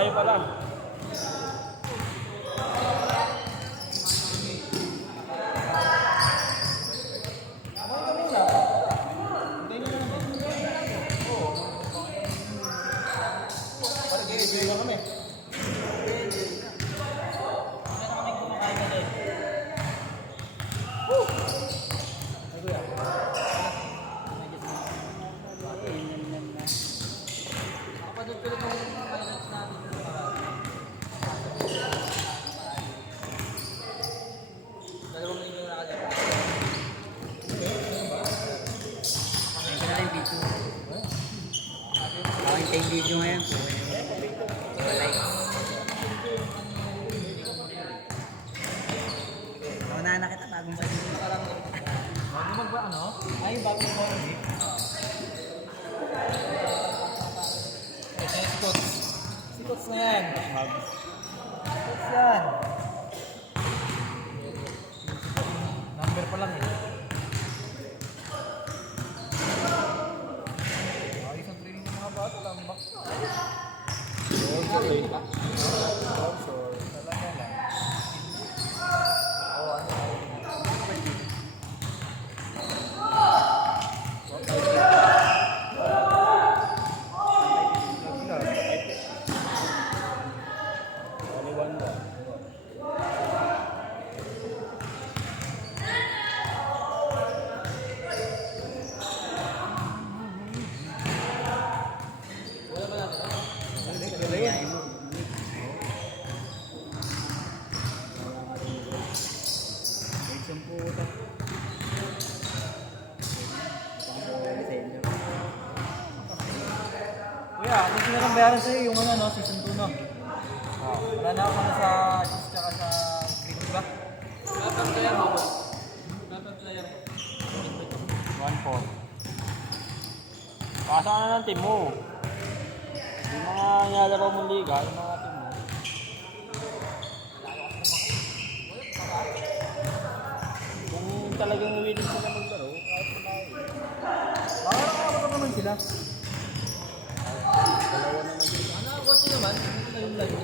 bahay pala. Yung video ngayon po. Una na kita bagong sa dito. Bago mag ba ano? Ay, bago mo ulit. Ito yung sikots na yan. Sikots yan. Number pa lang eh. Isang training ng mga bata lang. Okay. Talaga lang. Kuya, ano sinalang bayaran sa'yo yung ano, no? Season 2, no? Wala na ako na sa cheese tsaka sa green, ba? Dapat player mo. Dapat player mo. 1-4. Pasa na ng team mo. Yung mga nilalaro mong liga, yung mga team mo. Kung talagang willing sila maglaro, kahit na nakakakaba naman sila. Dalawa naman sila. Ano ang kotse naman? Ano na yung lagi?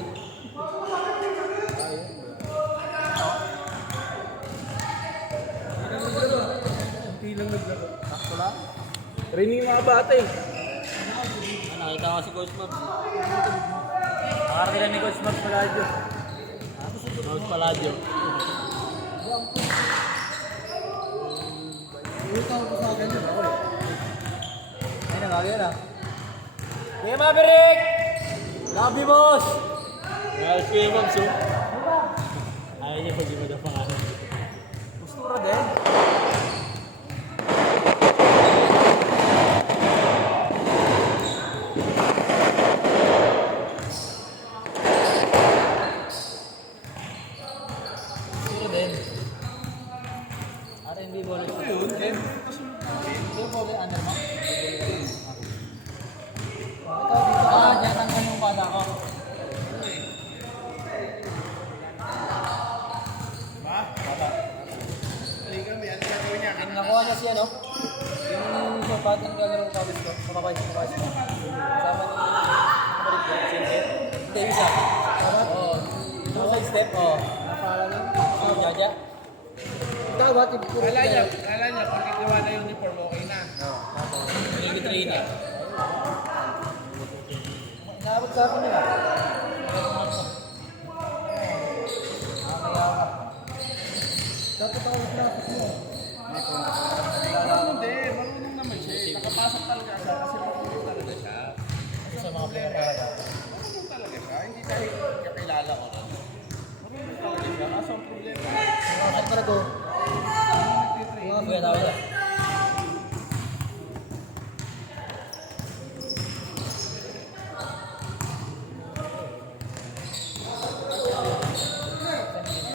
Hindi lang naglaro. Sakto lang? Training yung mga bata eh. Nakita ko si Coach Mabs. Nakakita ni Coach Mabs Paladio. Mabs Paladio. Utang ko sa akin yun ako eh. Ay, nangagay na. Kuya Maverick! Love you, boss! Well, Kuya Mabs, oh. Ayaw niya pag-iba daw pangalan. Gustura din. R&B bowler. Ito yun, M. Ito bowler, under mo? Ito dito. Dyan ang kanyang bata ko. Ba? Bata. Hindi kami, ano gagawin niya? Nakuha niya siya, no? Yung sapat ang gagawin ng kawis ko. Sumakay. Kasama ni Sinset. Hindi, isa. Sabat? Oo. Ito side step, oo. Napala lang. Si Jaja. Tawat, kala niya, pag gawa na yung uniform, okay na. Oo. Train na. Naabot sa akin nila. Dapat ako traffic mo.